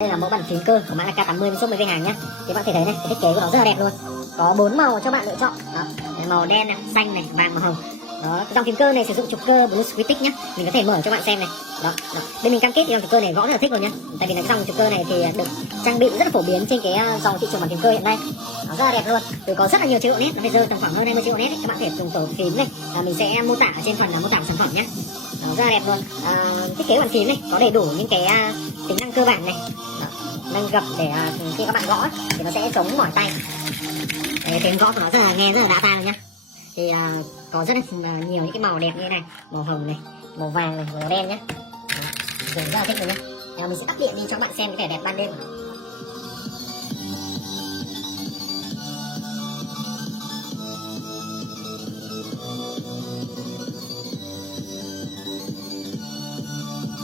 Đây là mẫu bàn phím cơ của mã AK80 shop 10 hàng nhé. Thì bạn có thể thấy này, cái thiết kế của nó rất là đẹp luôn. Có 4 màu cho bạn lựa chọn. Đó, màu đen này, xanh này, vàng và hồng. Đó, cái dòng phím cơ này sử dụng trục cơ Blue Critic nhé. Mình có thể mở cho bạn xem này. Đó. Bên mình cam kết thì dòng trục cơ này gõ rất là thích luôn nhé. Tại vì là cái dòng trục cơ này thì được trang bị rất là phổ biến trên cái dòng thị trường bàn phím cơ hiện nay. Nó rất là đẹp luôn. Từ có rất là nhiều chế độ nét, nó phải rơi tầm khoảng hơn 20 chế độ nét. Các bạn có thể dùng tổ phím này. Mình sẽ mô tả ở trên phần mô tả sản phẩm nhé. Rất là đẹp luôn. Thiết kế bàn phím này có đầy đủ những cái tính năng cơ bản này. Nâng gập để khi các bạn gõ thì nó sẽ chống mỏi tay. Cái tiếng gõ của nó nghe rất là đã tai luôn nhá. Thì có rất là nhiều những cái màu đẹp như thế này, màu hồng này, màu vàng này, màu đen nhá. Dùng rất là thích luôn nhá. Mình sẽ tắt điện đi cho các bạn xem cái vẻ đẹp ban đêm.